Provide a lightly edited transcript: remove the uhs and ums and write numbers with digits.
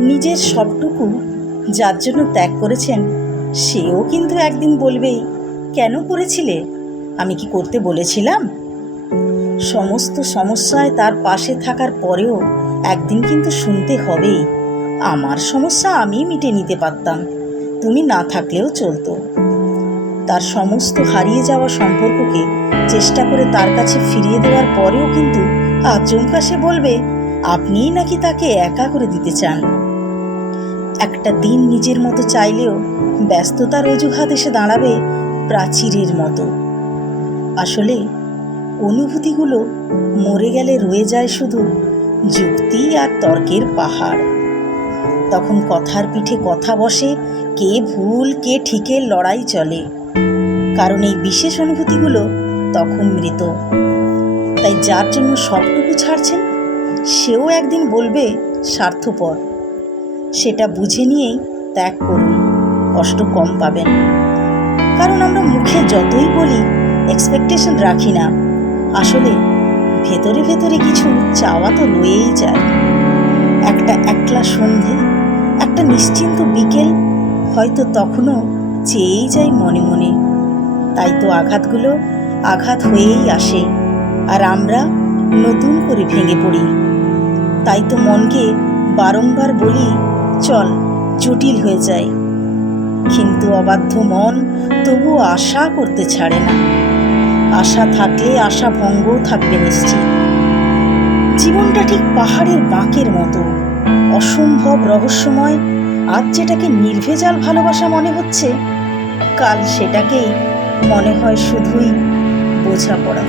নিজের সবটুকু যার জন্য ত্যাগ করেছেন সেও কিন্তু একদিন বলবেই, কেন করেছিলে? আমি কি করতে বলেছিলাম? সমস্ত সমস্যায় তার পাশে থাকার পরেও একদিন কিন্তু শুনতে হবেই, আমার সমস্যা আমি মিটে নিতে পারতাম, তুমি না থাকলেও চলতো। তার সমস্ত হারিয়ে যাওয়া সম্পর্ককে চেষ্টা করে তার কাছে ফিরিয়ে দেওয়ার পরেও কিন্তু আচমকা সে বলবে আপনিই নাকি তাকে একা করে দিতে চান। একটা দিন নিজের মতো চাইলেও ব্যস্ততার অজুহাত এসে দাঁড়াবে প্রাচীরের মতো। আসলে অনুভূতিগুলো মরে গেলে রয়ে যায় শুধু যুক্তি আর তর্কের পাহাড়। তখন কথার পিঠে কথা বসে, কে ভুল কে ঠিকের লড়াই চলে, কারণ এই বিশেষ অনুভূতিগুলো তখন মৃত। তাই যার জন্য সবটুকু ছাড়ছেন সেও একদিন বলবে স্বার্থপর। সেটা বুঝে নিয়েই ত্যাগ করুন, কষ্ট কম পাবেন। কারণ আমরা মুখে যতই বলি এক্সপেকটেশন রাখি না, আসলে ভেতরে ভেতরে কিছু চাওয়া তো রয়েই যায়। একটা একলা সন্ধে, একটা নিশ্চিন্ত বিকেল, হয়তো তখনও চেয়েই যাই মনে মনে। তাই তো আঘাতগুলো আঘাত হয়েই আসে, আর আমরা নতুন করে ভেঙে পড়ি। তাই তো মনকে বারংবার বলি চল, জটিল হয়ে যায়। কিন্তু অবাধ্য মন তবুও আশা করতে ছাড়ে না। আশা থাকলে আশা ভঙ্গও থাকবে নিশ্চিত। জীবনটা ঠিক পাহাড়ের বাঁকের মতো, অসম্ভব রহস্যময়। আজ যেটাকে নির্ভেজাল ভালোবাসা মনে হচ্ছে, কাল সেটাকেই মনে হয় শুধুই বোঝাপড়া।